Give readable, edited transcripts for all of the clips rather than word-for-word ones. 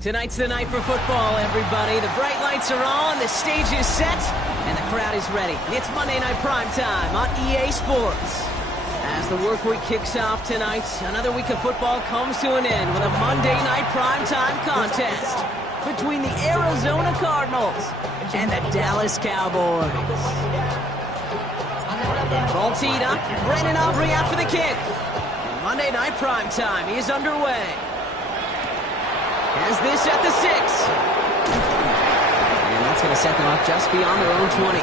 Tonight's the night for football, everybody. The bright lights are on, the stage is set, and the crowd is ready. It's Monday Night Primetime on EA Sports. As the work week kicks off tonight, another week of football comes to an end with a Monday Night Primetime contest between the Arizona Cardinals and the Dallas Cowboys. Ball teed up, Brandon Aubrey out for the kick. Monday Night Primetime is underway. Has this at the 6. And that's going to set them up just beyond their own 20.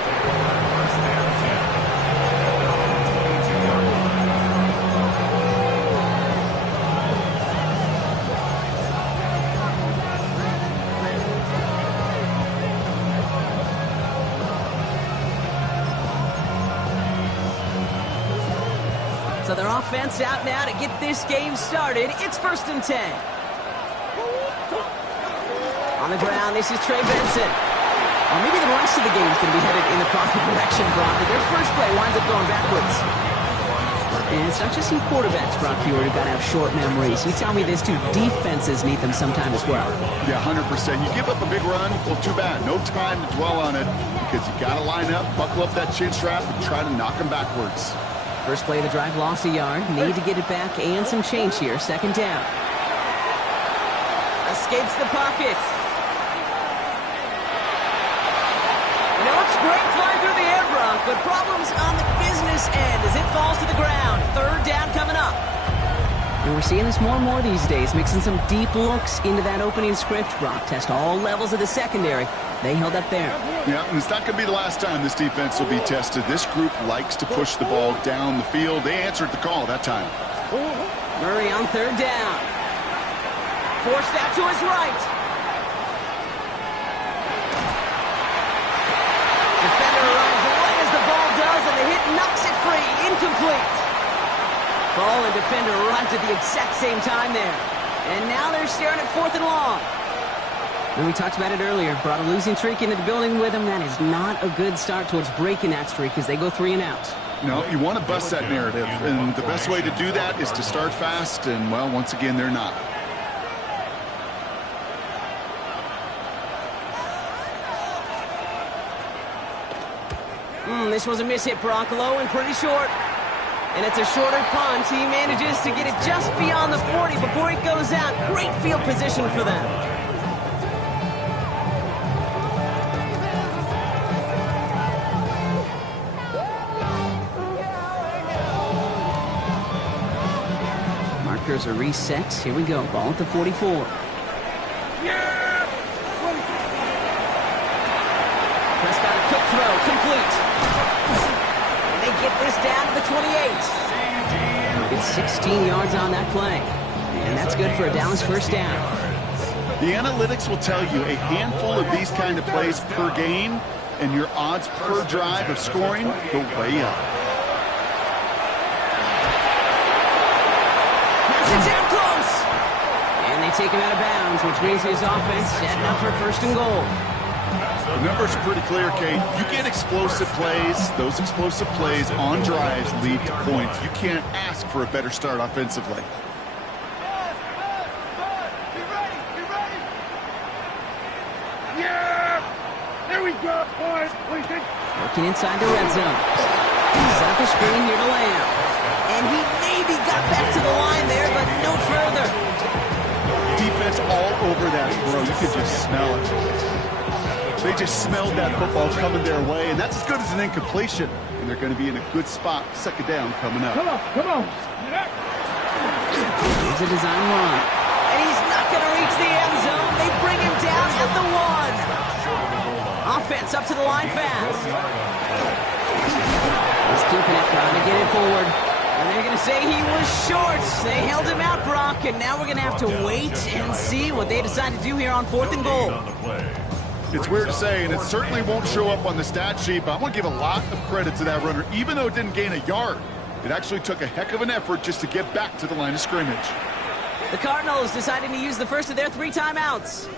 So their offense out now to get this game started. It's 1st and 10. On the ground, this is Trey Benson. Well, maybe the rest of the game is going to be headed in the proper direction, Brock, but their first play winds up going backwards. And it's not just some quarterbacks, Brock, who got to have short memories. You tell me this too, defenses need them sometime as well. Yeah, 100%. You give up a big run, well, too bad. No time to dwell on it because you got to line up, buckle up that chin strap, and try to knock them backwards. First play of the drive lost a yard. Need to get it back and some change here. 2nd down. Escapes the pocket. Great fly through the air, Brock, but problems on the business end as it falls to the ground. 3rd down coming up. And we're seeing this more and more these days, mixing some deep looks into that opening script, Brock. Test all levels of the secondary. They held up there. Yeah, and it's not going to be the last time this defense will be tested. This group likes to push the ball down the field. They answered the call that time. Murray on 3rd down. Forced out to his right. Defender arrives right as the ball does, and the hit knocks it free. Incomplete. Ball and defender arrived at the exact same time there. And now they're staring at 4th and long. And we talked about it earlier. Brought a losing streak into the building with them. That is not a good start towards breaking that streak as they go 3 and out. No, you want to bust that narrative. And the best way to do that is to start fast. And, well, once again, they're not. This was a miss-hit, Brock, low and pretty short. And it's a shorter punt. He manages to get it just beyond the 40 before it goes out. Great field position for them. Markers are reset. Here we go. Ball at the 44. Prescott, a quick throw, complete. And they get this down to the 28. It's 16 yards on that play. And that's good for a Dallas 1st down. The analytics will tell you a handful of these kind of plays per game, and your odds per drive of scoring go way up. Pass it down close. And they take him out of bounds, which means his offense setting up for 1st and goal. The numbers are pretty clear, Kate. You get explosive plays. Those explosive plays on drives lead to points. You can't ask for a better start offensively. Yeah! There we go, boys. Working inside the red zone. Set up the screen here to Lamb. And he maybe got back to the line there, but no further. Defense all over that throw. You could just smell it. They just smelled that football coming their way, and that's as good as an incompletion. And they're going to be in a good spot. 2nd down coming up. Come on. Here's a design run. And he's not going to reach the end zone. They bring him down at the 1. Offense up to the line fast. He's keeping it, trying to get it forward. And they're going to say he was short. They held him out, Brock, and now we're going to have to wait and see what they decide to do here on 4th and goal. It's weird to say, and it certainly won't show up on the stat sheet, but I want to give a lot of credit to that runner. Even though it didn't gain a yard, it actually took a heck of an effort just to get back to the line of scrimmage. The Cardinals deciding to use the first of their 3 timeouts.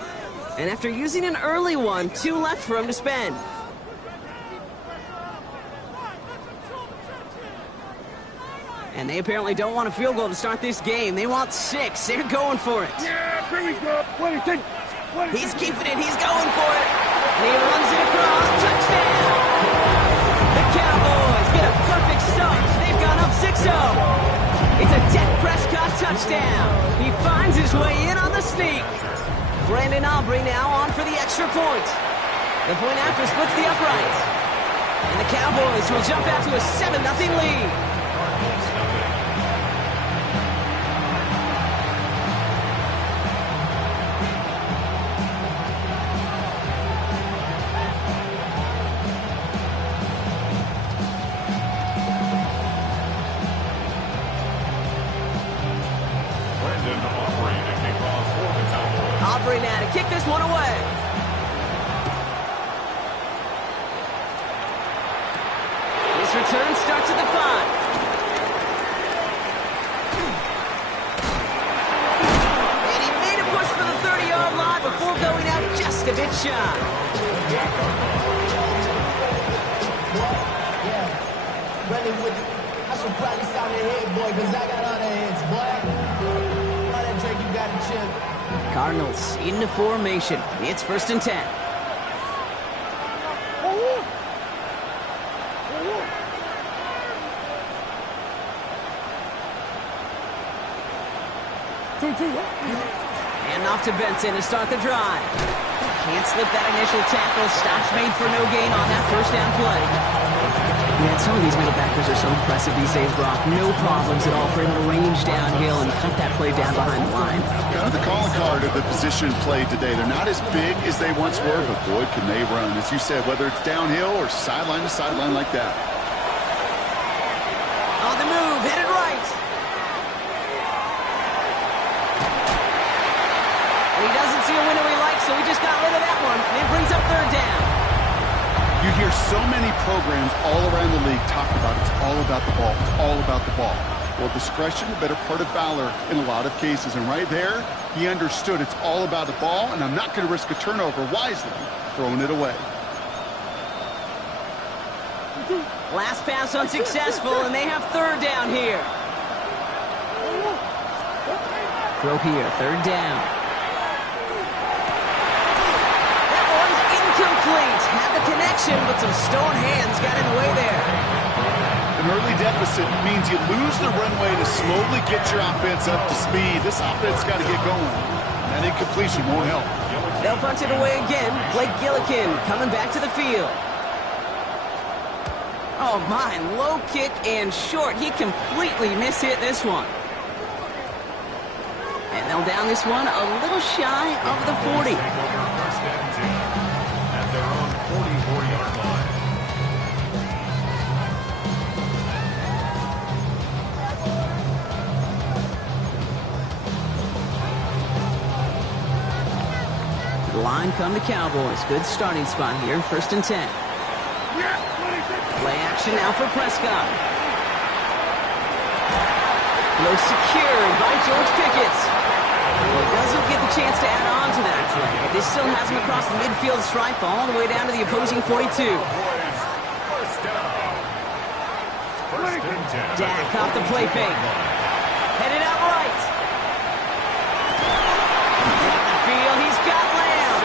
And after using an early one, 2 left for him to spend. And they apparently don't want a field goal to start this game. They want 6. They're going for it. Yeah, here we go. 26. He's keeping it. He's going for it. And he runs it across. Touchdown! The Cowboys get a perfect start. They've gone up 6-0. It's a Dak Prescott touchdown. He finds his way in on the sneak. Brandon Aubrey now on for the extra point. The point after splits the uprights. And the Cowboys will jump out to a 7-0 lead. Aubrey now to kick this one away. This return starts at the 5. And he made a push for the 30-yard line before going out just a bit shy. Running with it. I should probably sound your head, boy, because I got other heads, boy. All that Drake you got to chill. Cardinals into formation. It's 1st and 10. And off to Benson to start the drive. Can't slip that initial tackle. Stops made for no gain on that 1st down play. Man, some of these middle backers are so impressive these days, Brock. No problems at all for him to range downhill and cut that play down behind the line. Kind of the calling card of the position played today. They're not as big as they once were, but boy, can they run. As you said, whether it's downhill or sideline to sideline like that. On the move, headed right. And he doesn't see a window he likes, so he just got rid of that one. And it brings up 3rd down. You hear so many programs all around the league talk about it's all about the ball. It's all about the ball. Well, discretion, the better part of valor in a lot of cases. And right there, he understood it's all about the ball, and I'm not going to risk a turnover wisely, throwing it away. Last pass unsuccessful, and they have 3rd down here. Throw here, 3rd down. Complete. Had the connection, but some stone hands got in the way there. An early deficit means you lose the runway to slowly get your offense up to speed. This offense got to get going. That incompletion won't help. They'll punch it away again. Blake Gillikin coming back to the field. Oh, my. Low kick and short. He completely mishit this one. And they'll down this one a little shy of the 40. Line come the Cowboys. Good starting spot here. 1st and 10. Play action now for Prescott. Throw secured by George Pickett. Well, he doesn't get the chance to add on to that play, but this still has him across the midfield stripe all the way down to the opposing 42. Dak off the play fake. Headed out right. Down the field, he's got Lamb.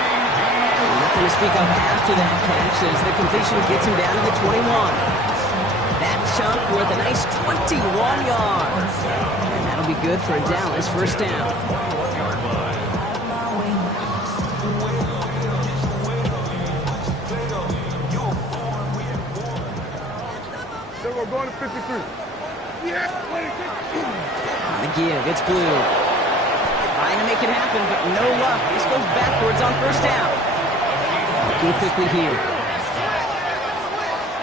Nothing to speak of after that catch as the completion gets him down to the 21. That chunk worth a nice 21 yards. And that'll be good for a Dallas 1st down. So we're going to 53. Yeah, On the give, it's Blue. Trying to make it happen, but no luck. This goes backwards on 1st down. Looking quickly here.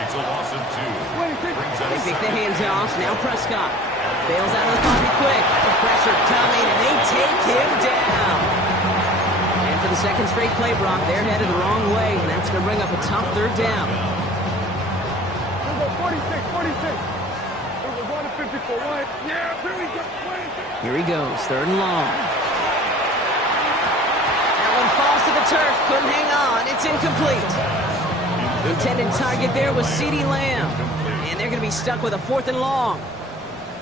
It's a loss of 2. They pick the hands off. Now Prescott bails out of the pocket quick. The pressure coming, and they take him down. And for the 2nd straight play, Brock, they're headed the wrong way, and that's going to bring up a tough 3rd down. 46. We're going to 54. Yeah, here we go. 26. Here he goes, 3rd and long. That one falls to the turf. Couldn't hang on. It's incomplete. The intended target there was CeeDee Lamb. And they're going to be stuck with a 4th and long.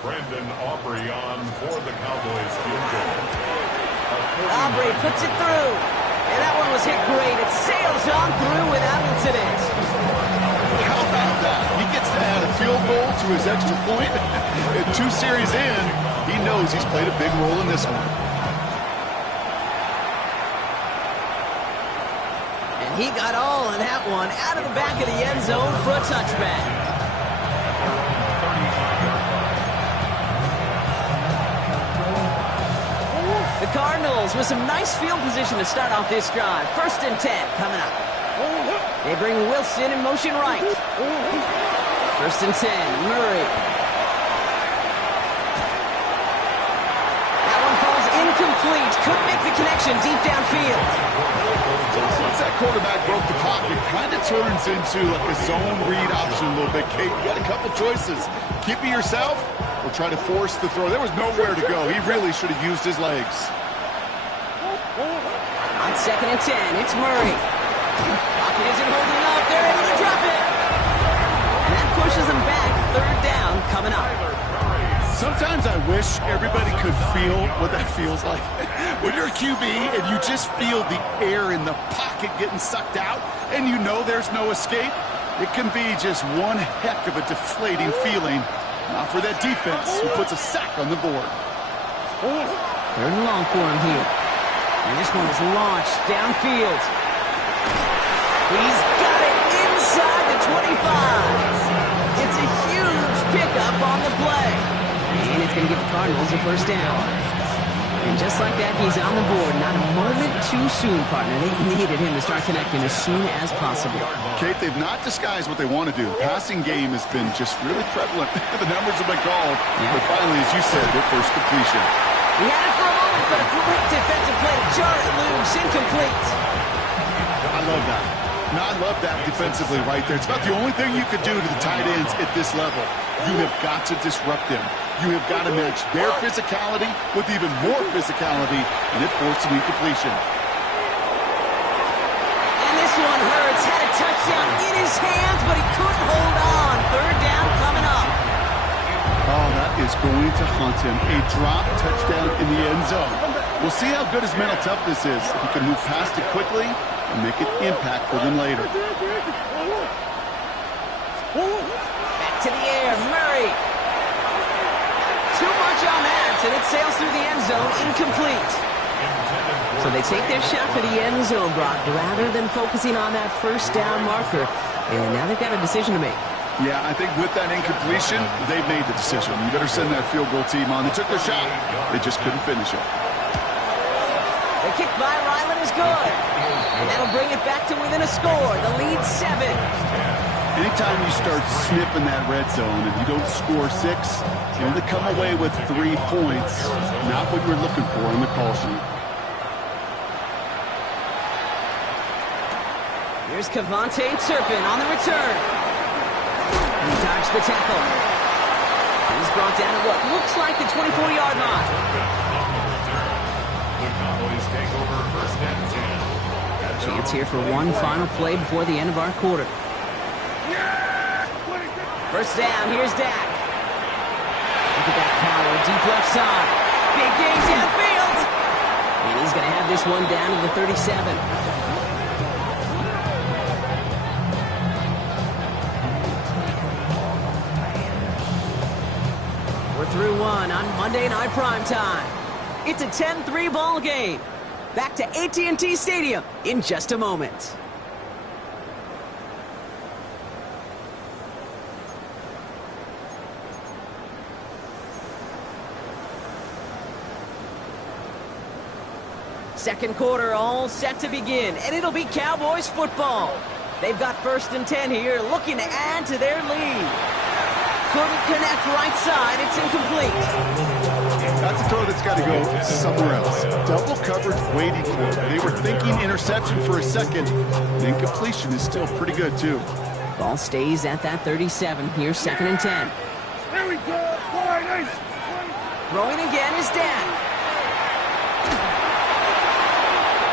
Brandon Aubrey on for the Cowboys field goal. Aubrey puts it through. And that one was hit great. It sails on through without incident. How about that? He gets to add a field goal to his extra point. And 2 series in, he knows he's played a big role in this one. And he got all of that one out of the back of the end zone for a touchback. The Cardinals with some nice field position to start off this drive. 1st and 10 coming up. They bring Wilson in motion right. 1st and 10, Murray. That one falls incomplete. Couldn't make the connection deep downfield. Once that quarterback broke the pocket, it kind of turns into like a zone read option a little bit. Kate, you got a couple choices. Keep it yourself or try to force the throw. There was nowhere to go. He really should have used his legs. On 2nd and 10, it's Murray. Pocket isn't holding up. They're able to drop it. And that pushes them back. 3rd down coming up. Sometimes I wish everybody could feel what that feels like. When you're a QB and you just feel the air in the pocket getting sucked out and you know there's no escape, it can be just one heck of a deflating feeling. Not for that defense who puts a sack on the board. 3rd and long for him here. And this one is launched downfield. He's got it inside the 25. It's a huge pickup on the play. And it's going to give the Cardinals a 1st down. And just like that, he's on the board. Not a moment too soon, partner. They needed him to start connecting as soon as possible. Kate, they've not disguised what they want to do. The passing game has been just really prevalent. The numbers have been called. Yeah. But finally, as you said, their first completion. He had it for a moment, but a great defensive play to jar it loose. Incomplete. I love that. No, I love that defensively right there. It's about the only thing you could do to the tight ends at this level. You have got to disrupt them. You have got to match their physicality with even more physicality, and it forced an incompletion. And this one hurts. Had a touchdown in his hands, but he couldn't hold on. 3rd down coming up. Oh, that is going to haunt him. A drop touchdown in the end zone. We'll see how good his mental toughness is. If he can move past it quickly and make an impact for them later. Back to the air, Murray. Too much on that, and it sails through the end zone, incomplete. So they take their shot for the end zone, Brock, rather than focusing on that 1st down marker. And now they've got a decision to make. Yeah, I think with that incompletion, they've made the decision. You better send that field goal team on. They took their shot. They just couldn't finish it. The kick by Ryland is good. And that'll bring it back to within a score. The lead 7. Anytime you start sniffing that red zone and you don't score 6, you only come away with 3 points. Not what you're looking for in the call sheet. Here's Cavante Turpin on the return. He dodged the tackle. He's brought down at what looks like the 24-yard line. Chance here for one final play before the end of our quarter. 1st down, here's Dak. Look at that power, deep left side. Big gain downfield. And he's going to have this one down to the 37. We're through one on Monday Night Primetime. It's a 10-3 ball game. Back to AT&T Stadium in just a moment. Second quarter all set to begin, and it'll be Cowboys football. They've got 1st and 10 here, looking to add to their lead. Couldn't connect right side. It's incomplete. That's a throw that's got to go somewhere else. Double coverage waiting for it. They were thinking interception for a second. The incompletion is still pretty good, too. Ball stays at that 37. Here's 2nd and 10. Here we go. Throwing again is Dak.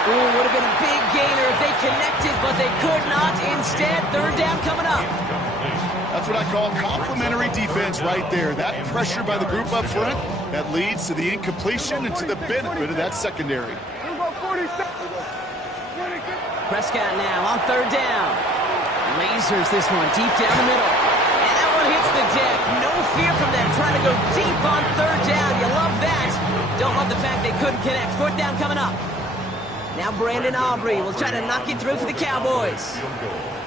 Ooh, would have been a big gainer if they connected, but they could not. Instead, 3rd down coming up. That's what I call complimentary defense right there. That pressure by the group up front, that leads to the incompletion and to the benefit of that secondary. Prescott now on third down. Lasers this one deep down the middle. And that one hits the deck. No fear from them trying to go deep on third down. You love that. Don't love the fact they couldn't connect. Fourth down coming up. Now Brandon Aubrey will try to knock it through for the Cowboys.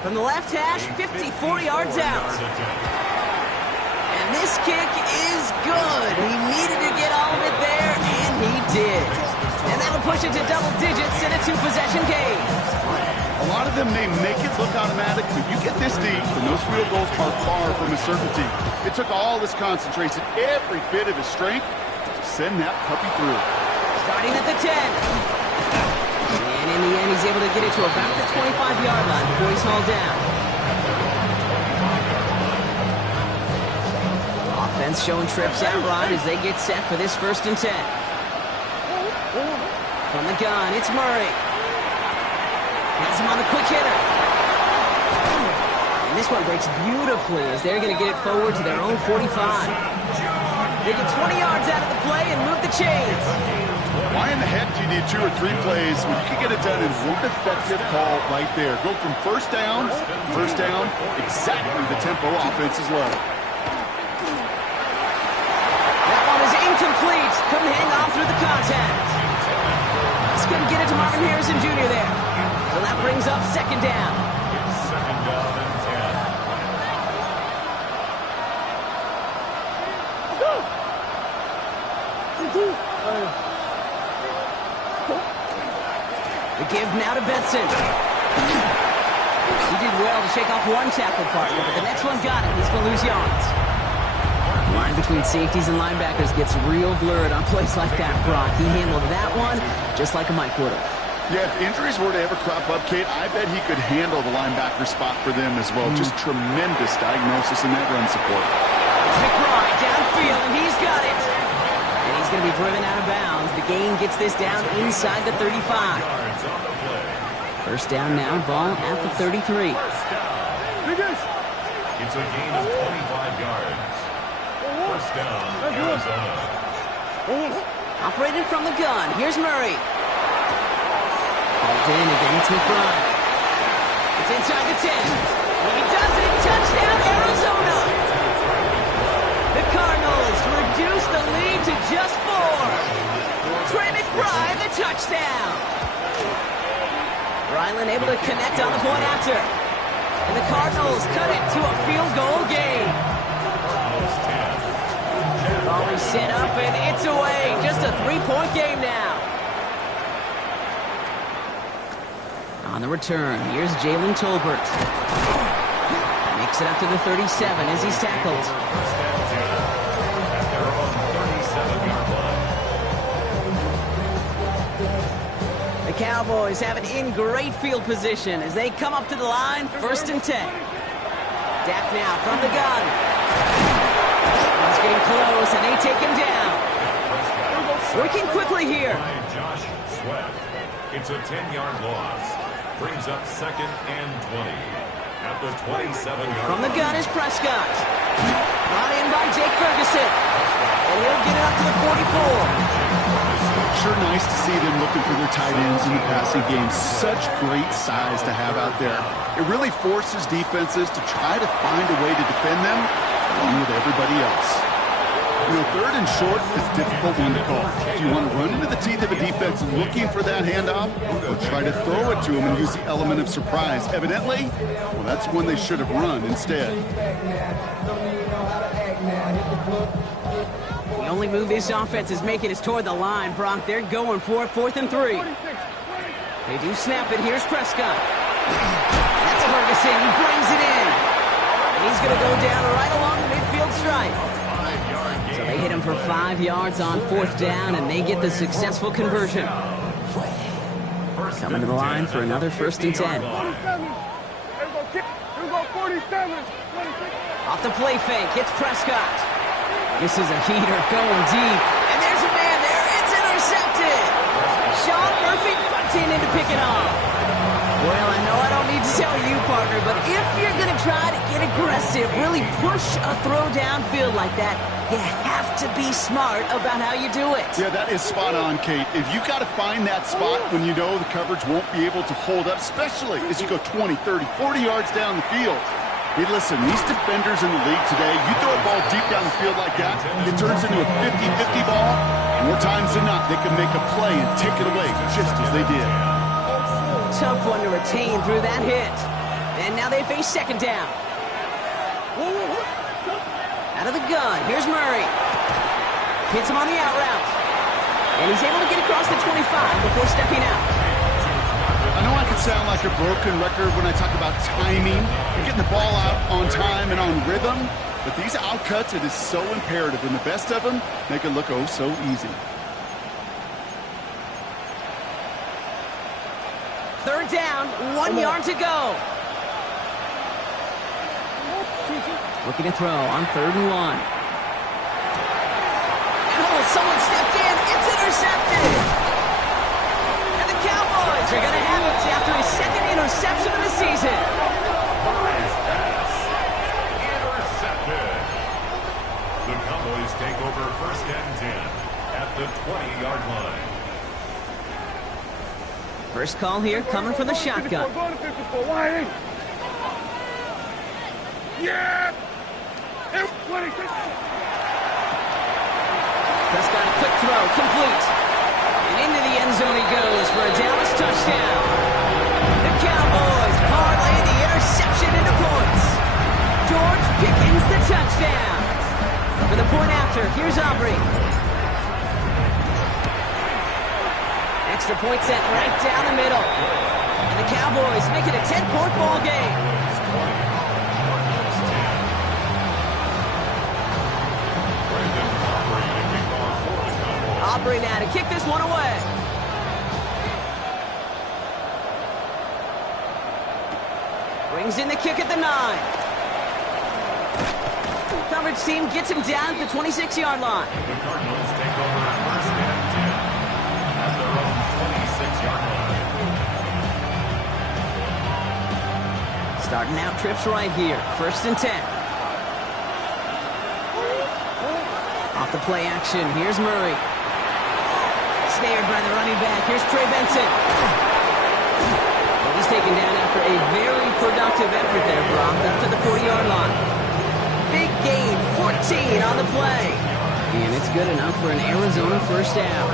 From the left hash, 54 yards out. And this kick is good. He needed to get all of it there, and he did. And that'll push it to double digits in a two-possession game. A lot of them may make it look automatic, but you get this deep, and those field goals are far from a certainty. It took all his concentration, every bit of his strength, to send that puppy through. Starting at the 10. And in the end, he's able to get it to about the 25-yard line before he's hauled down. Offense showing trips out right as they get set for this 1st and 10. From the gun, it's Murray. Has him on the quick hitter. And this one breaks beautifully as they're going to get it forward to their own 45. They get 20 yards out of the play and move the chains. Why in the heck do you need 2 or 3 plays when you can get it done in one effective call right there? Go from first down, exactly the tempo offense is low. That one is incomplete. Couldn't hang on through the contact. Just couldn't get it to Marvin Harrison Jr. there. So that brings up 2nd down. It's 2nd down and 10. The give now to Benson. He did well to shake off one tackle partner, but the next one got him. He's going to lose yards. The line between safeties and linebackers gets real blurred on plays like that, Brock. He handled that one just like a Mike would have. Yeah, if injuries were to ever crop up, Kate, I bet he could handle the linebacker spot for them as well. Just tremendous diagnosis in that run support. It's McBride downfield, and he's got it. And he's going to be driven out of bounds. The gain gets this down inside the 35. First down now, ball at the 33. It's a gain of 25 yards. First down, Arizona. Operated from the gun. Here's Murray. Hauled in again. It's McBride. It's inside the 10. He does it. Touchdown, Arizona. The Cardinals reduce the lead to just 4. Trey McBride, the touchdown. Ryland able to connect on the point after. And the Cardinals cut it to a field goal game. Ball is set up and it's away. Just a 3-point game now. On the return, here's Jalen Tolbert. Makes it up to the 37 as he's tackled. The Cowboys have it in great field position as they come up to the line, 1st and 10. Dak now from the gun. He's getting close, and they take him down. Working quickly here. Josh Sweat. It's a 10-yard loss. Brings up 2nd and 20. At the 27-yard From the gun is Prescott. Brought in by Jake Ferguson. And he'll get it up to the 44. Sure nice to see them looking for their tight ends in the passing game. Such great size to have out there. It really forces defenses to try to find a way to defend them along with everybody else. You know, 3rd and short is a difficult one to call. Do you want to run into the teeth of a defense looking for that handoff, or try to throw it to them and use the element of surprise? Evidently, well, that's one they should have run instead. The only move this offense is making is toward the line, Brock. They're going for it, 4th and 3. They do snap it. Here's Prescott. That's Ferguson. He brings it in. And he's going to go down right along the midfield stripe. So they hit him for 5 yards on 4th down, and they get the successful conversion. Coming to the line for another 1st and 10. Off the play fake, it's Prescott. This is a heater going deep. And there's a man there. It's intercepted. Sean Murphy bunting in to pick it off. Well, I know I don't need to tell you, partner, but if you're going to try to get aggressive, really push a throw downfield like that, you have to be smart about how you do it. Yeah, that is spot on, Kate. If you got to find that spot when you know the coverage won't be able to hold up, especially as you go 20, 30, 40 yards down the field. Hey, listen, these defenders in the league today, you throw a ball deep down the field like that, it turns into a 50-50 ball. More times than not, they can make a play and take it away just as they did. Tough one to retain through that hit. And now they face second down. Out of the gun, here's Murray. Hits him on the out route. And he's able to get across the 25 before stepping out. I know I can sound like a broken record when I talk about timing and getting the ball out on time and on rhythm, but these outcuts, it is so imperative, and the best of them make it look oh so easy. Third down, 1 yard to go. Looking to throw on 3rd and 1. Oh, someone stepped in. It's intercepted. And the Cowboys are going to have it after his second interception of the season. Nice pass. Intercepted. The Cowboys take over 1st and 10 at the 20-yard line. First call here coming from the shotgun. Yeah! Prescott, a quick throw, complete. And into the end zone he goes for a Dallas touchdown. The Cowboys parlay the interception into points. George Pickens the touchdown. For the point after, here's Aubrey. Extra point set right down the middle. And the Cowboys make it a 10-point ball game. Aubrey now to kick this one away. Brings in the kick at the 9. Coverage team gets him down at the 26-yard line. The Cardinals take over 1st and 10 at their own 26-yard line. Starting out trips right here. 1st and 10. Off the play action. Here's Murray. Snared by the running back. Here's Trey Benson. Well, he's taken down after a very productive effort there, Brock, up to the 40-yard line. Big gain, 14 on the play. And it's good enough for an Arizona first down.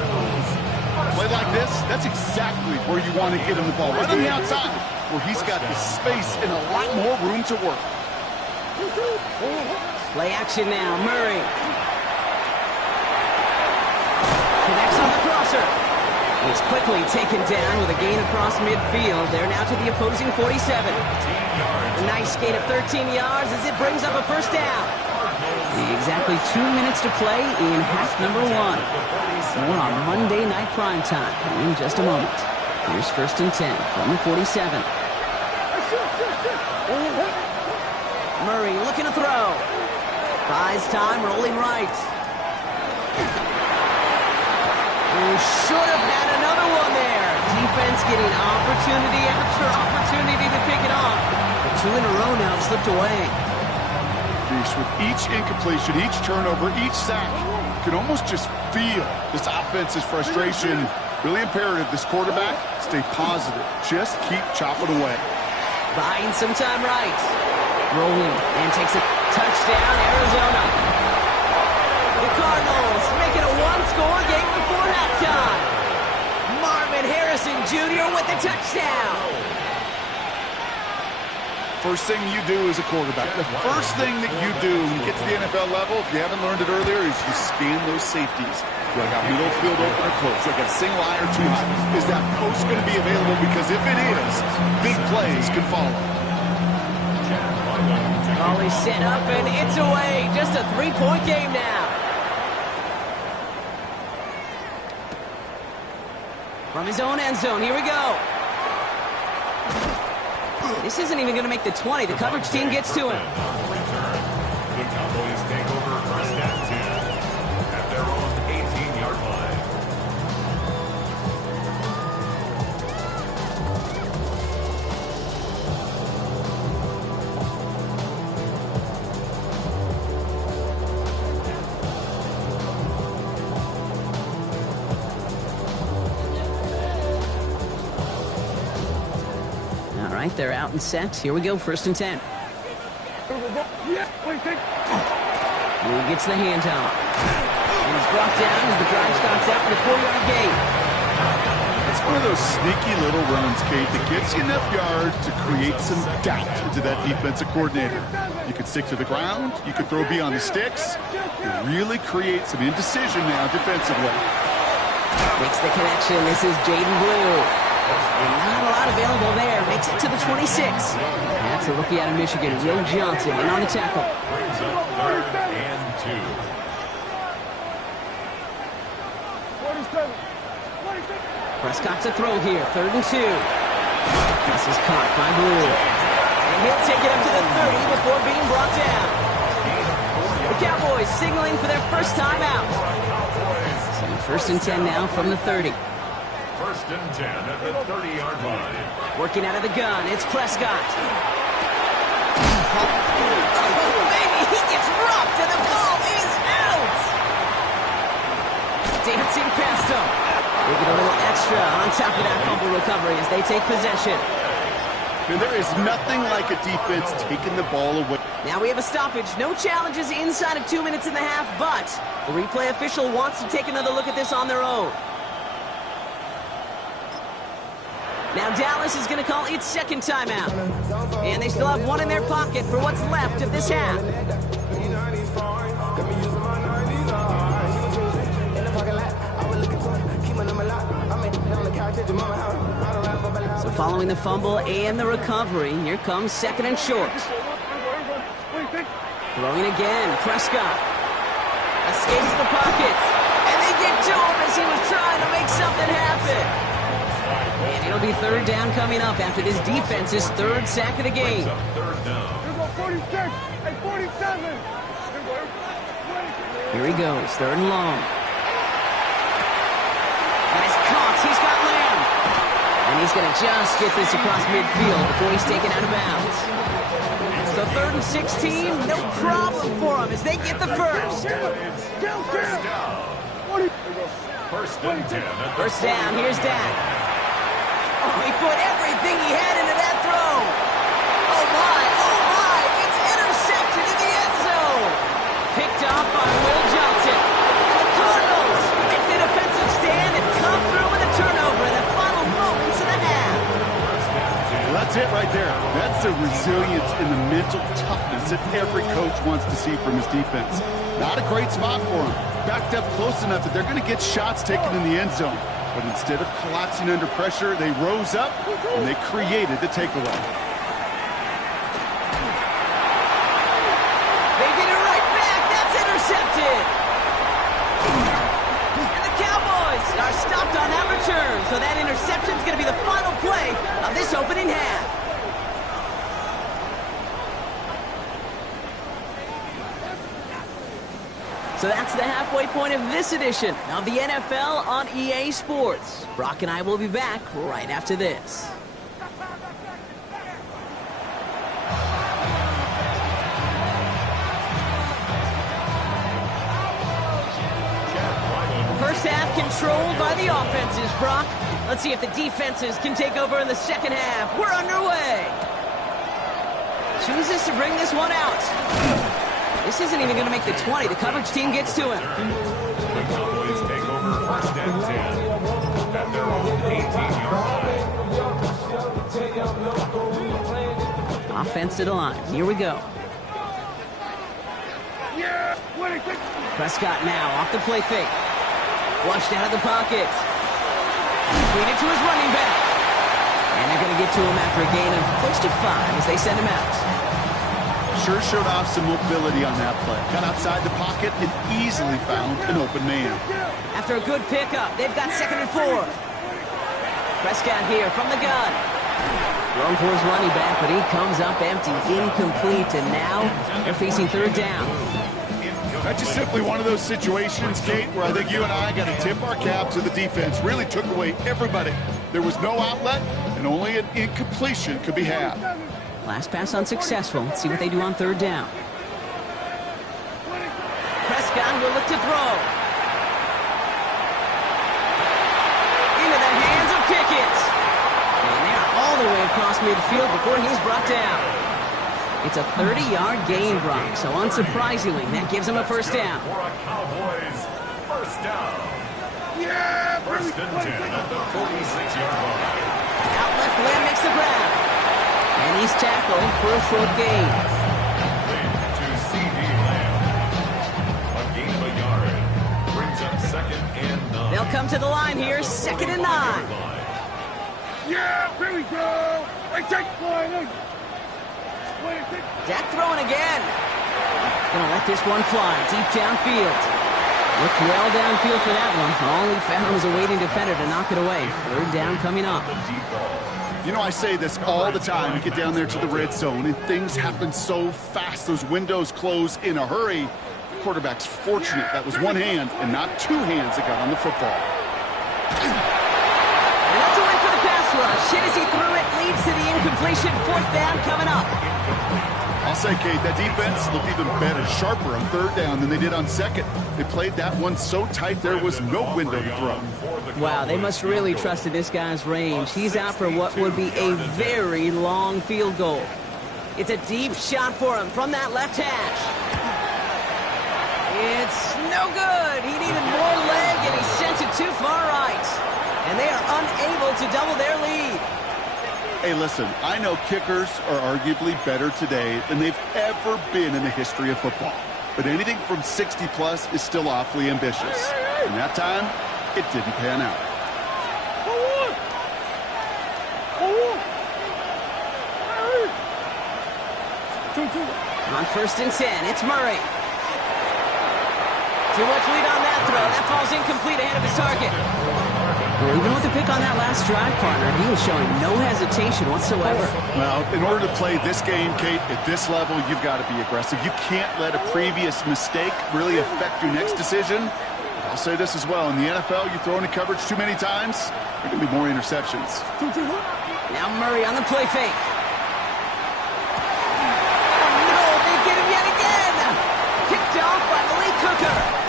Play like this, that's exactly where you want to get him the ball. Right on the outside, where he's got the space and a lot more room to work. Play action now, Murray. Connects on the crosser. He's quickly taken down with a gain across midfield. They're now to the opposing 47. A nice gain of 13 yards as it brings up a first down. Exactly 2 minutes to play in half number 1. More on Monday Night Primetime in just a moment. Here's 1st and 10 from the 47. Murray looking to throw. Buys time, rolling right. He should have had another one there. Defense getting opportunity after opportunity to pick it off. But 2 in a row now have slipped away. With each incompletion, each turnover, each sack, you can almost just feel this offense's frustration. Really imperative, this quarterback, stay positive. Just keep chopping away. Buying some time right. Rolling and takes a touchdown, Arizona. The Cardinals make it a 1-score game before halftime. Marvin Harrison Jr. with the touchdown. First thing you do as a quarterback, the first thing that you do when you get to the NFL level, if you haven't learned it earlier, is you scan those safeties. Do I got middle field open or close? Do I got a single eye or too high? Is that post going to be available? Because if it is, big plays can follow. Volley set up and it's away. Just a 3-point game now. From his own end zone, here we go. This isn't even going to make the 20. The coverage team gets to him. The Cowboys take over 1st and 10 at their own 18-yard line. They're out and set. Here we go, 1st and 10. Yeah, what do you think? He gets the handoff. And he's brought down as the drive starts out with a 4-yard gain. It's one of those sneaky little runs, Kate, that gets you enough yards to create some doubt into that defensive coordinator. You could stick to the ground. You could throw beyond the sticks. You really create some indecision now defensively. Makes the connection. This is Jaden Blue. And not a lot available there. Makes it to the 26. That's a rookie out of Michigan, Will Johnson, in on the tackle. Brings up 3rd and 2. 47. Prescott to throw here, 3rd and 2. This is caught by Blue. And he'll take it up to the 30 before being brought down. The Cowboys signaling for their first time out. So 1st and 10 now from the 30. 1st and 10 at the 30-yard line. Working out of the gun, it's Prescott. Oh, baby, he gets rocked and the ball is out. Dancing past him. They get a little extra on top of that fumble recovery as they take possession. And there is nothing like a defense taking the ball away. Now we have a stoppage. No challenges inside of 2 minutes and a half, but the replay official wants to take another look at this on their own. Now Dallas is going to call its 2nd timeout. And they still have one in their pocket for what's left of this half. So following the fumble and the recovery, here comes 2nd and short. Throwing again, Prescott. Escapes the pocket. And they get to him as he was trying to make something happen. And it'll be 3rd down coming up after this defense's 3rd sack of the game. 3rd down. 46 and 47. Here he goes, 3rd and long. And it's caught. He's got Lamb. And he's going to just get this across midfield before he's taken out of bounds. So 3rd and 16, no problem for him as they get the first. First and 10. First down, here's Dak. Oh, he put everything he had into that throw. Oh my, it's intercepted in the end zone. Picked off by Will Johnson. And the Cardinals make the defensive stand and come through with a turnover in the final moments of the half. Well, that's it right there. That's the resilience and the mental toughness that every coach wants to see from his defense. Not a great spot for him. Backed up close enough that they're going to get shots taken in the end zone. But instead of collapsing under pressure, they rose up and they created the takeaway. They get it right back. That's intercepted. And the Cowboys are stopped on that return. So that interception is going to be the final play of this opening half. So that's the halfway point of this edition of the NFL on EA Sports. Brock and I will be back right after this. First half controlled by the offenses, Brock. Let's see if the defenses can take over in the second half. We're underway. Chooses to bring this one out. This isn't even going to make the 20. The coverage team gets to him. The Cowboys take over 1st and 10 at their own 18-yard line. Offense to the line. Here we go. Prescott now off the play fake. Flushed out of the pocket. Feed it to his running back. And they're going to get to him after a gain of close to 5 as they send him out. Sure showed off some mobility on that play. Got outside the pocket and easily found an open man. After a good pickup, they've got 2nd and 4. Prescott here from the gun. Thrown for his running back, but he comes up empty, incomplete, and now they're facing 3rd down. That's just simply one of those situations, Kate, where I think you and I got to tip our cap to the defense. Really took away everybody. There was no outlet, and only an incompletion could be had. Last pass unsuccessful. Let's see what they do on 3rd down. Prescott will look to throw. Into the hands of Pickett. And they're all the way across midfield before he's brought down. It's a 30-yard gain, Brock, so unsurprisingly, that gives him a first down. For a Cowboys first down. Yeah, First and 10 at the 46-yard line. Out left, Lamb makes the grab. And he's tackled for a short gain. To C.D. Lamb. A gain of a yard. Brings up second and 9. They'll come to the line here, second and 9. Yeah, here we go. Hey, take flying. Dak throwing again. Gonna let this one fly deep downfield. Looked well downfield for that one. All he found was a waiting defender to knock it away. Third down coming up. You know, I say this all the time. You get down there to the red zone, and things happen so fast. Those windows close in a hurry. The quarterback's fortunate that was one hand and not two hands that got on the football. And that's a win for the pass rush. Hit as he threw it, leads to the incompletion. Fourth down coming up. I'll say, Kate, that defense looked even better, sharper on third down than they did on second. They played that one so tight there was no window to throw. Wow, they must really trusted this guy's range. He's out for what would be a very long field goal. It's a deep shot for him from that left hash. It's no good. He needed more leg, and he sent it too far right. And they are unable to double their lead. Hey, listen, I know kickers are arguably better today than they've ever been in the history of football. But anything from 60-plus is still awfully ambitious. And that time, it didn't pan out. On first and 10, it's Murray. Too much lead on that throw. That falls incomplete ahead of his target. Well, even with the pick on that last drive, partner, he was showing no hesitation whatsoever. Well, in order to play this game, Kate, at this level, you've got to be aggressive. You can't let a previous mistake really affect your next decision. I'll say this as well. In the NFL, you throw into coverage too many times, there are going to be more interceptions. Now Murray on the play fake. Oh, no, they get him yet again. Picked off by Malik Hooker.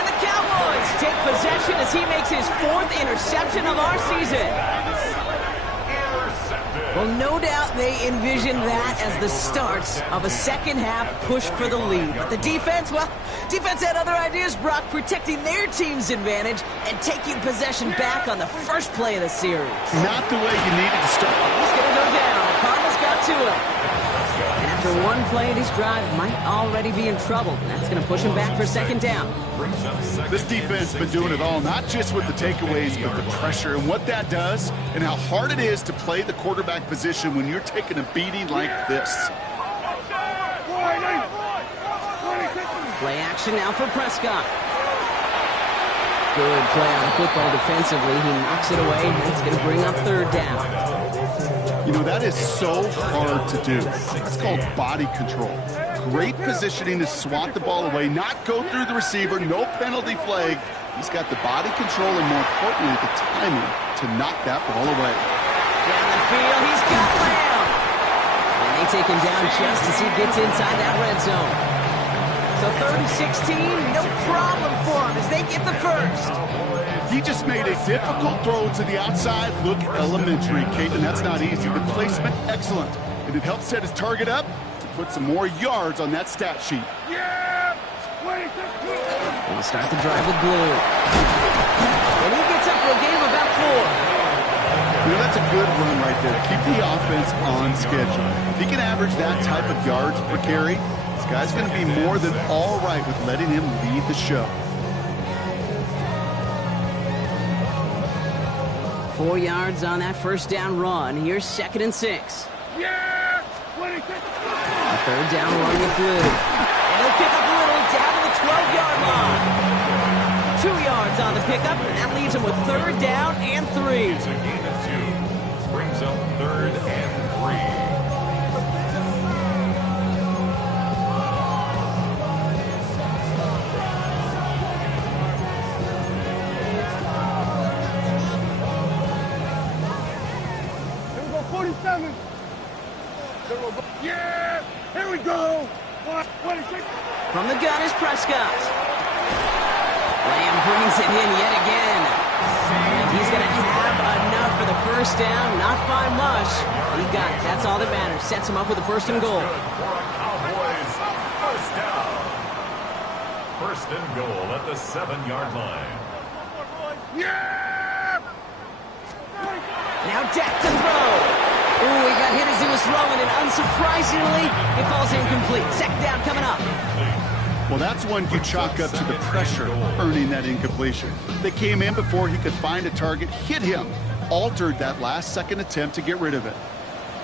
And the Cowboys take possession as he makes his fourth interception of our season. Well, no doubt they envisioned that as the start of a second-half push for the lead. But the defense, well, defense had other ideas, Brock, protecting their team's advantage and taking possession back on the first play of the series. Not the way you needed to start. He's going to go down. The Cardinals got to him. And after one play, this drive might already be in trouble. That's going to push him back for second down. This defense has been doing it all, not just with the takeaways, but the pressure and what that does and how hard it is to play the quarterback position when you're taking a beating like this. Play action now for Prescott. Good play on the football defensively. He knocks it away. That's going to bring up third down. You know, that is so hard to do. It's called body control. Great positioning to swat the ball away, not go through the receiver, no penalty flag. He's got the body control and, more importantly, the timing to knock that ball away. Down the field, he's got Lamb. And they take him down just as he gets inside that red zone. So 3rd and 16, no problem for him as they get the first. He just made a difficult throw to the outside. Look elementary, Kate, and that's not easy. The placement, excellent. And it helps set his target up to put some more yards on that stat sheet. Yeah! We'll start the drive with Blue. And he gets up for a gain of about 4. You know, that's a good run right there. Keep the offense on schedule. If he can average that type of yards per carry, this guy's going to be more than all right with letting him lead the show. 4 yards on that first down run. Here's 2nd and 6. Yeah! A third down run with Blue. And he'll pick up Little down to the 12-yard line. 2 yards on the pickup, and that leaves him with third down and 3. It's a gain of 2. Brings up 3rd and 3. Yeah! Here we go! From the gun is Prescott. Lamb brings it in yet again. And he's going to have enough for the first down, not by much. He got it. That's all that matters. Sets him up with a 1st and goal. Good for a Cowboys first down. 1st and goal at the 7-yard line. Yeah! Now Dak to throw. Ooh, he got hit as he was throwing, and unsurprisingly, it falls incomplete. 2nd down coming up. Well, that's one you chalk up to the pressure earning that incompletion. They came in before he could find a target, hit him, altered that last-second attempt to get rid of it.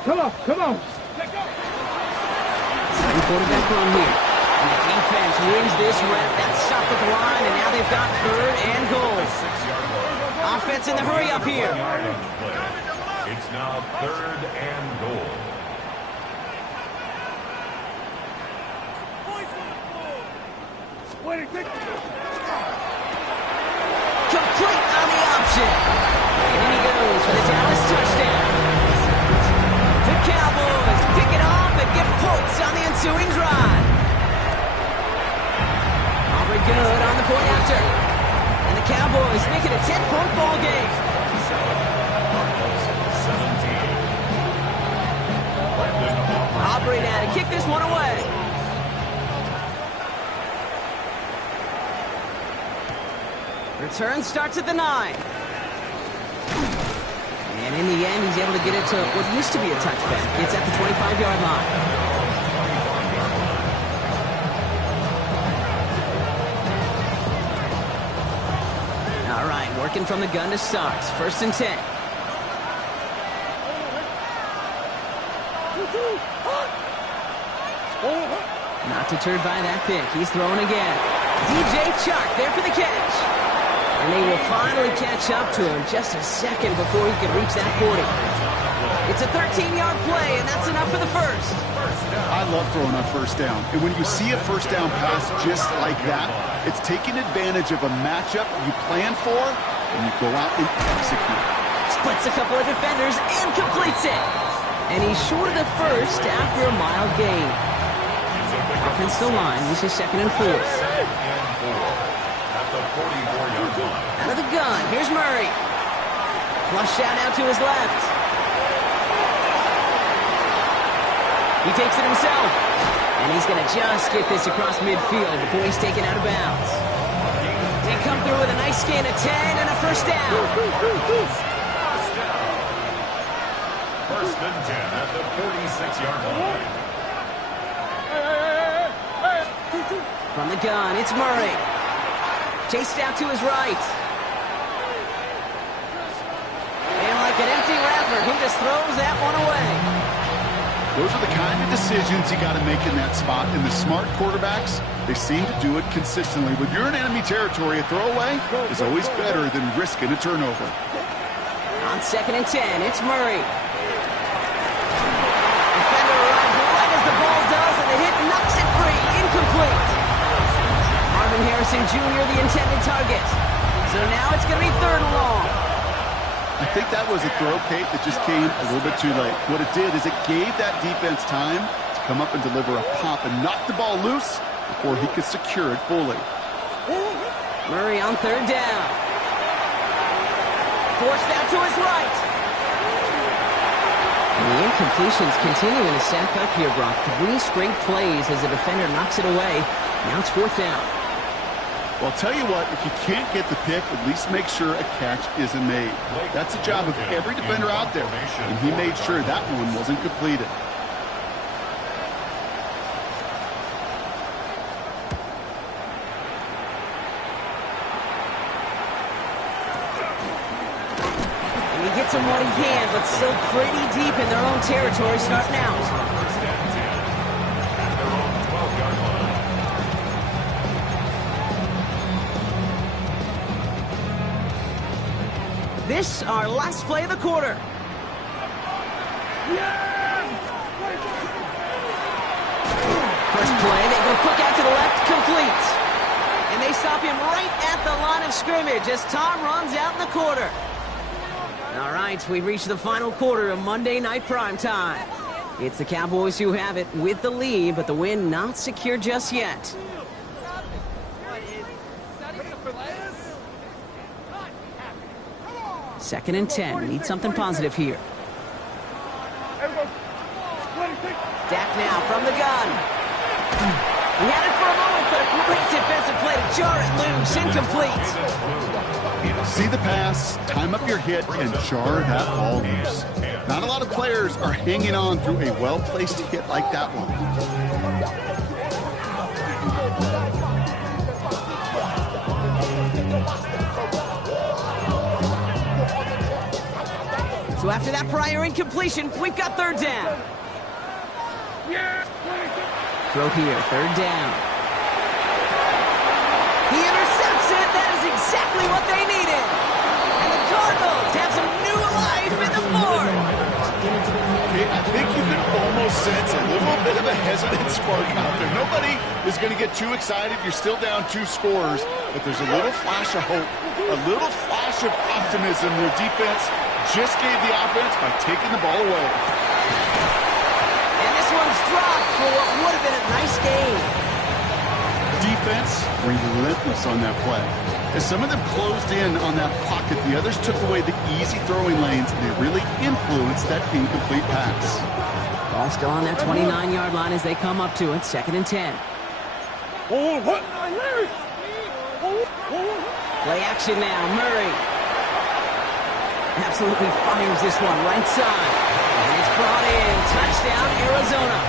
Come on, come on. Second quarterback run here. And the defense wins this rep. That's stopped at the line, and now they've got 3rd and goal. Offense in the hurry up here. It's now 3rd and goal. Complete on the option. And in he goes for the Dallas touchdown. The Cowboys pick it off and get points on the ensuing drive. Aubrey good on the point after. And the Cowboys make it a 10-point ball game. 17. Aubrey now to kick this one away. Return starts at the 9. And in the end, he's able to get it to what used to be a touchback. It's at the 25-yard line. All right, working from the gun to start. 1st and 10. Not deterred by that pick. He's throwing again. DJ Chark there for the catch. And they will finally catch up to him just a second before he can reach that 40. It's a 13-yard play, and that's enough for the 1st. I love throwing on 1st down. And when you see a 1st down pass just like that, it's taking advantage of a matchup you plan for, and you go out and execute. Splits a couple of defenders and completes it. And he's short of the 1st after a mild gain. Offensive line uses 2nd and 4. At the 44-yard line. Out of the gun, here's Murray. Flushed out now to his left. He takes it himself. And he's going to just get this across midfield before he's taken out of bounds. They come through with a nice gain of 10 and a 1st down. 1st and 10 at the 46-yard line. From the gun, it's Murray. Chased out to his right. And like an empty wrapper, he just throws that one away. Those are the kind of decisions you got to make in that spot. And the smart quarterbacks, they seem to do it consistently. When you're in enemy territory, a throwaway is always better than risking a turnover. On 2nd and 10, it's Murray. Defender arrives right as the ball does, and the hit knocks it free. Incomplete. Marvin Harrison Jr., the intended target. So now it's going to be 3rd and long. I think that was a throw, Kate, that just came a little bit too late. What it did is it gave that defense time to come up and deliver a pop and knock the ball loose before he could secure it fully. Murray on 3rd down. Forced out to his right. And the incompletions continuing to stack up here, Brock. 3 straight plays as the defender knocks it away. Now it's 4th down. Well, I'll tell you what, if you can't get the pick, at least make sure a catch isn't made. That's the job of every defender out there, and he made sure that one wasn't completed. And he gets him what he can, but still pretty deep in their own territory starting out. This, our last play of the quarter. First play, they go quick out to the left, complete. And they stop him right at the line of scrimmage as Tom runs out in the quarter. All right, we reached the final quarter of Monday Night Primetime. It's the Cowboys who have it with the lead, but the win not secure just yet. 2nd and 10. Need something positive here. Dak now from the gun. He had it for a moment, but a great defensive play to jar it loose. Incomplete. See the pass, time up your hit, and jar that ball loose. Not a lot of players are hanging on through a well-placed hit like that one. So after that prior incompletion, we've got 3rd down. Throw here, 3rd down. He intercepts it. That is exactly what they needed. And the Cardinals have some new life in the fourth. Okay, I think you can almost sense a little bit of a hesitant spark out there. Nobody is going to get too excited. You're still down 2 scores, but there's a little flash of hope, a little flash of optimism. Their defense just gave the offense by taking the ball away. And this one's dropped for what would have been a nice game. Defense relentless on that play. As some of them closed in on that pocket, the others took away the easy throwing lanes, and they really influenced that incomplete pass. Ball still on that 29-yard line as they come up to it. 2nd and 10. Play action now. Murray absolutely fires this one right side. And it's brought in. Touchdown, Arizona.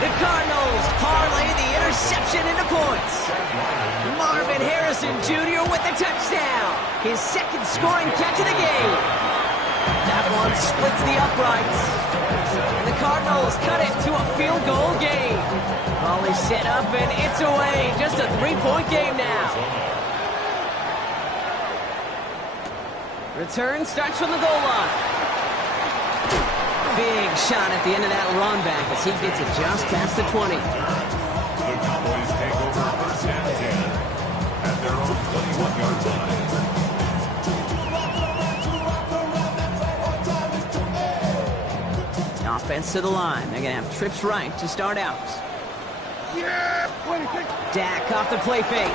The Cardinals parlay the interception into points. Marvin Harrison Jr. with the touchdown. His 2nd scoring catch of the game. That one splits the uprights. And the Cardinals cut it to a field goal game. Ball is set up and it's away. Just a 3-point game now. Return starts from the goal line. Big shot at the end of that run back as he gets it just past the 20. The Cowboys take over 1st and 10 at their own 21-yard line. Offense to the line. They're going to have trips right to start out. Dak off the play fake.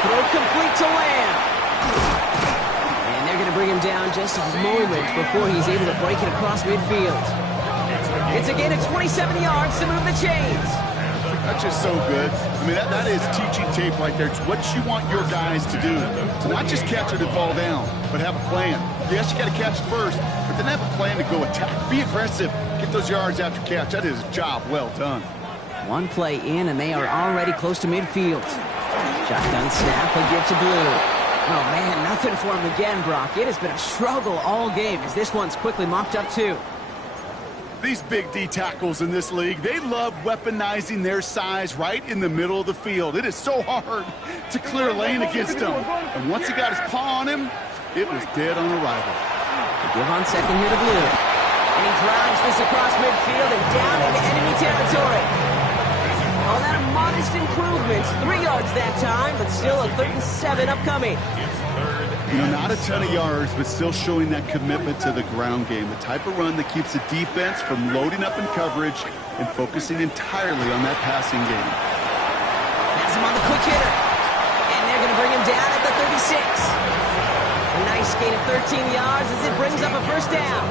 Throw complete to Lamb. And they're going to bring him down just a moment before he's able to break it across midfield. It's a gain of 27 yards to move the chains. That's just so good. I mean, that is teaching tape right there. It's what you want your guys to do. To not just catch it and fall down, but have a plan. Yes, you got to catch it first, but then have a plan to go attack. Be aggressive. Get those yards after catch. That is a job well done. One play in, and they are already close to midfield. Shotgun snap, a give to Blue. Oh, man, nothing for him again, Brock. It has been a struggle all game as this one's quickly mopped up, too. These big D tackles in this league, they love weaponizing their size right in the middle of the field. It is so hard to clear a lane against him. And once he got his paw on him, it was dead on arrival. The give on 2nd here to Blue. And he drives this across midfield and down into enemy territory. Oh, that a modest improvement. 3 yards that time, but still a 3rd and 7 upcoming. You know, not a ton of yards, but still showing that commitment to the ground game. The type of run that keeps the defense from loading up in coverage and focusing entirely on that passing game. Has him on the quick hitter. And they're going to bring him down at the 36. A nice gain of 13 yards as it brings up a 1st down.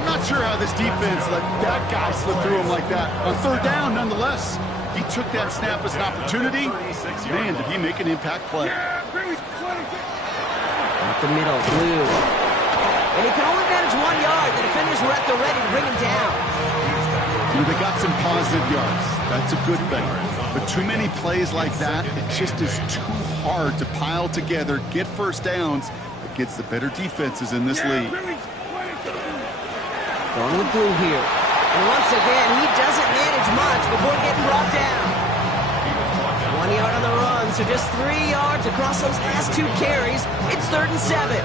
I'm not sure how this defense let that guy slip through him like that. On 3rd down, nonetheless. He took that snap as an opportunity. Man, did he make an impact play. Up the middle, Blue. And he can only manage 1 yard. The defenders were at the ready to bring him down. You know, they got some positive yards. That's a good thing. But too many plays like that, it just is too hard to pile together, get 1st downs against the better defenses in this league. Going with Blue here. And once again, he doesn't manage much before getting brought down. 1 yard on the run, so just 3 yards across those last 2 carries. It's 3rd and 7.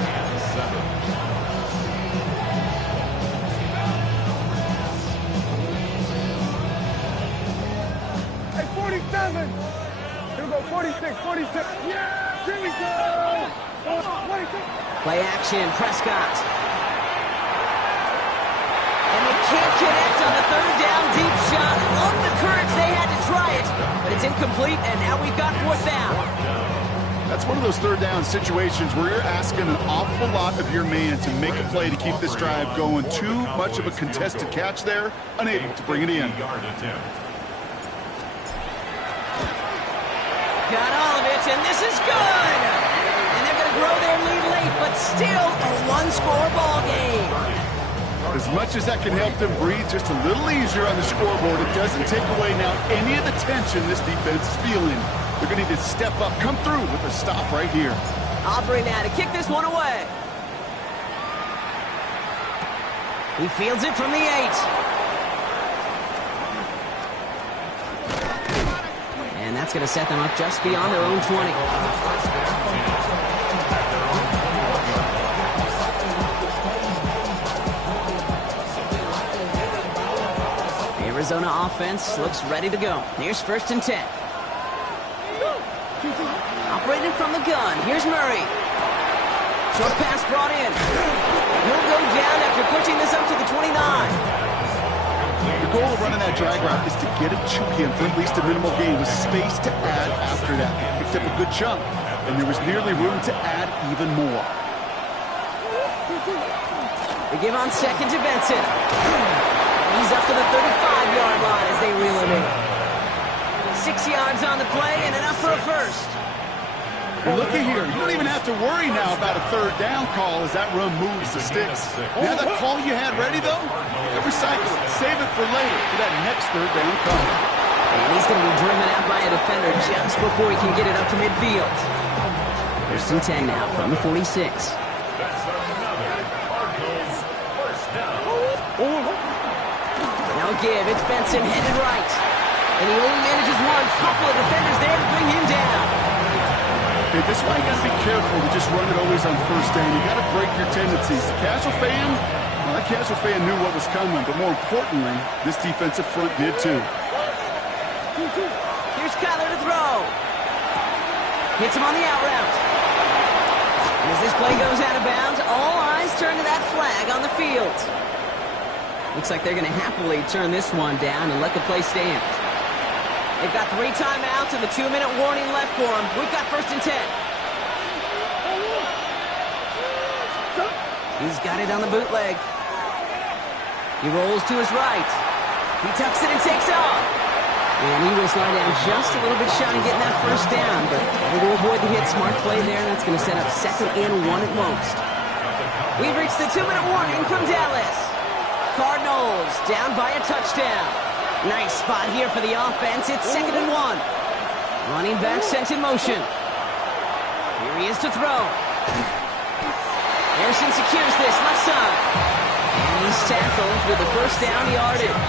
Hey, 47. Here we go, 46, 46. Yeah, here we go. 46. Play action, Prescott. And they can't connect on the 3rd down deep shot. I love the courage they had to try it, but it's incomplete, and now we've got 4th down. That's one of those third down situations where you're asking an awful lot of your man to make a play to keep this drive going. Too much of a contested catch there, unable to bring it in. Got all of it, and this is good! And they're going to grow their lead late, but still a one-score ball game. As much as that can help them breathe just a little easier on the scoreboard, it doesn't take away now any of the tension this defense is feeling. They're going to need to step up, come through with a stop right here. Aubrey now to kick this one away. He fields it from the 8. And that's going to set them up just beyond their own 20. Arizona offense looks ready to go. Here's 1st and 10. Operating from the gun. Here's Murray. Short pass brought in. He'll go down after pushing this up to the 29. The goal of running that drag route is to get it to him for at least a minimal gain with space to add after that. He picked up a good chunk, and there was nearly room to add even more. They give on 2nd to Benson. He's up to the 35-yard line as they reel him in. 6 yards on the play and enough for a first. Well, look at here. You don't even have to worry now about a 3rd down call as that run moves the sticks. Now that call you had ready, though, recycle it. Save it for later for that next 3rd down call. And he's going to be driven out by a defender just before he can get it up to midfield. 1st and 10 now from the 46. That's another Cardinals first down. Now a give. It's Benson headed right. And he only manages one. Couple of defenders there to bring him down. Okay, this is why you got to be careful to just run it always on 1st down. You got to break your tendencies. The casual fan, well, that casual fan knew what was coming, but more importantly, this defensive front did too. Here's Kyler to throw. Hits him on the out route. And as this play goes out of bounds, all eyes turn to that flag on the field. Looks like they're going to happily turn this one down and let the play stand. They've got 3 timeouts and the 2-minute warning left for them. We've got 1st and 10. He's got it on the bootleg. He rolls to his right. He tucks it and takes off. And he will slide down just a little bit shy of getting that 1st down, but able to avoid the hit. Smart play there, and that's going to set up 2nd and 1 at most. We've reached the 2-minute warning from Dallas. Cardinals down by a touchdown. Nice spot here for the offense. It's 2nd and 1. Running back sent in motion. Here he is to throw. Harrison secures this left side. And he's tackled with the 1st down yardage.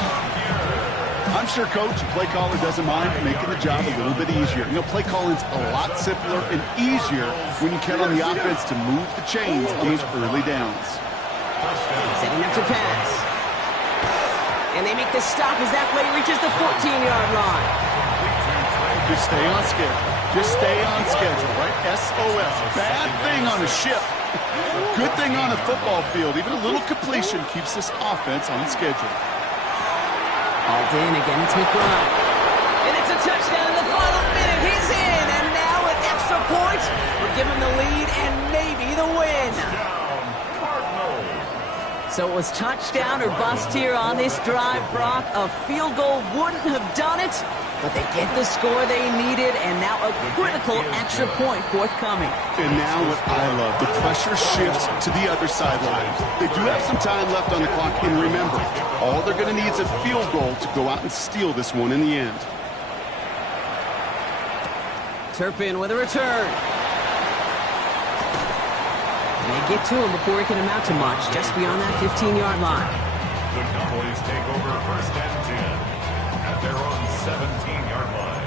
I'm sure coach and play caller doesn't mind making the job a little bit easier. You know, play calling's a lot simpler and easier when you count on the offense to move the chains on those early downs. Setting up to pass. And they make the stop as that play reaches the 14-yard line. Just stay on schedule. Just stay on schedule, right? SOS. Bad thing on a ship. Good thing on a football field. Even a little completion keeps this offense on schedule. Hauled in again, it's McBride. And it's a touchdown in the final minute. He's in, and now an extra point will give him the lead and maybe the win. So it was touchdown or bust here on this drive, Brock. A field goal wouldn't have done it, but they get the score they needed, and now a critical extra point forthcoming. And now what I love, the pressure shifts to the other sideline. They do have some time left on the clock, and remember, all they're going to need is a field goal to go out and steal this one in the end. Turpin with a return. They get to him before he can amount to much, just beyond that 15-yard line. The Cowboys take over 1st and 10 at their own 17-yard line.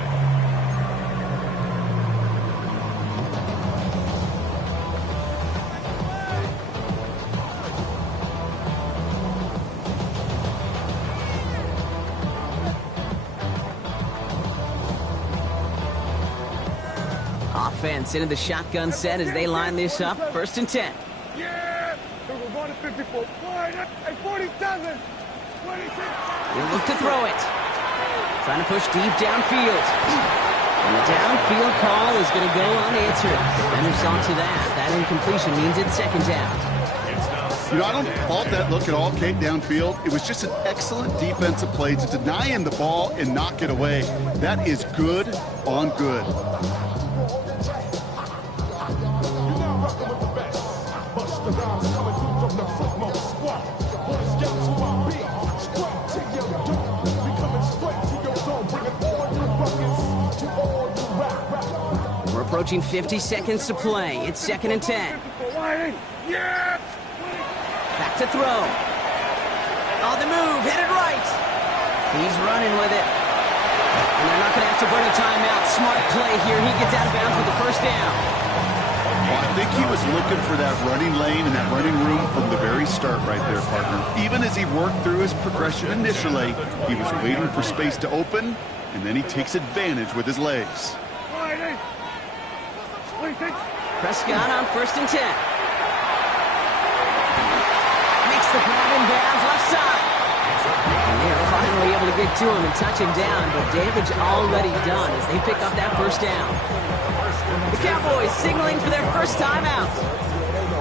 Offense into the shotgun set as they line this up. 1st and 10. Yeah! We're going to 54. 47. 26. He'll look to throw it. Trying to push deep downfield. And the downfield call is going to go unanswered. Defender saw to that. That incompletion means it's second down. You know, I don't fault that look at all, Kate, downfield. It was just an excellent defensive play to deny him the ball and knock it away. That is good on good. We're approaching 50 seconds to play. It's 2nd and 10. Back to throw. On the move, headed right. He's running with it. And they're not going to have to burn a timeout. Smart play here. He gets out of bounds with the first down. Well, I think he was looking for that running lane and that running room from the very start right there, partner. Even as he worked through his progression initially, he was waiting for space to open, and then he takes advantage with his legs. Prescott on 1st and 10. Makes the grab in bounds left side. And they are finally able to get to him and touch him down, but damage already done as they pick up that first down. The Cowboys signaling for their first timeout.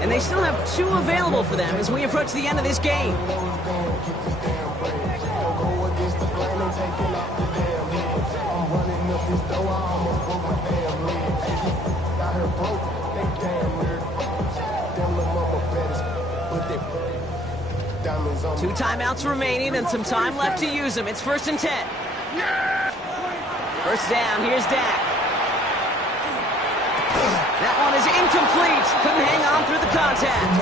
And they still have 2 available for them as we approach the end of this game. Two timeouts remaining and some time left to use them. It's 1st and 10. First down, here's Dak. That one is incomplete. Couldn't hang on through the contact.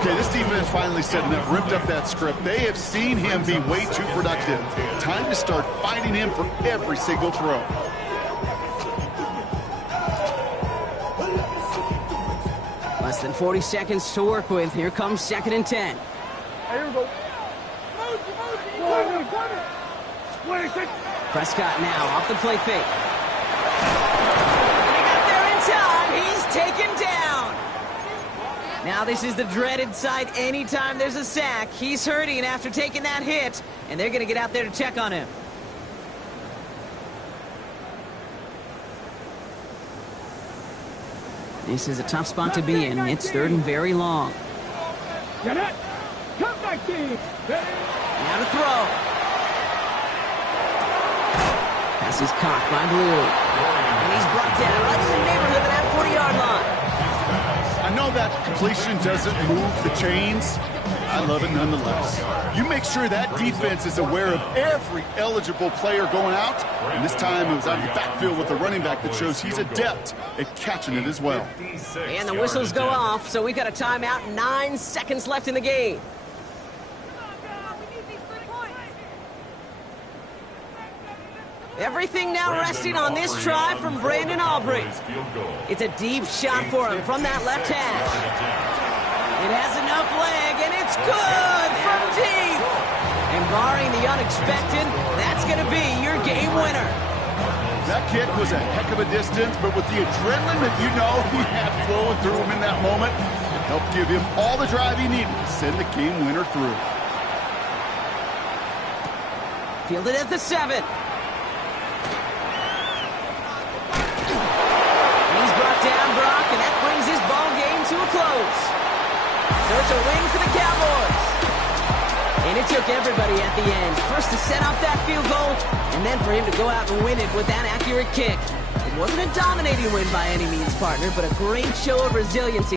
Okay, this defense finally said enough, ripped up that script. They have seen him be way too productive. Time to start fighting him for every single throw. Less than 40 seconds to work with. Here comes 2nd and 10. Here we go. Prescott now off the play fake. And he got there in time. He's taken down. Now this is the dreaded sight anytime there's a sack. He's hurting after taking that hit, and they're going to get out there to check on him. This is a tough spot to be in. It's 3rd and very long. Come back, team. Now to throw. Pass is caught by Blue. And he's brought down right in the neighborhood of that 40-yard line. I know that completion doesn't move the chains. I love it nonetheless. You make sure that defense is aware of every eligible player going out. And this time it was out of the backfield with a running back that shows he's adept at catching it as well. And the whistles go off, so we've got a timeout. 9 seconds left in the game. Everything now resting on this try from Brandon Aubrey. It's a deep shot for him from that left hash. It has enough leg, and it's good from deep. And barring the unexpected, that's going to be your game winner. That kick was a heck of a distance, but with the adrenaline that you know he had flowing through him in that moment, it helped give him all the drive he needed to send the game winner through. Fielded at the 7. Down Brock, and that brings his ball game to a close. So it's a win for the Cowboys. And it took everybody at the end. First to set up that field goal, and then for him to go out and win it with that accurate kick. It wasn't a dominating win by any means, partner, but a great show of resiliency.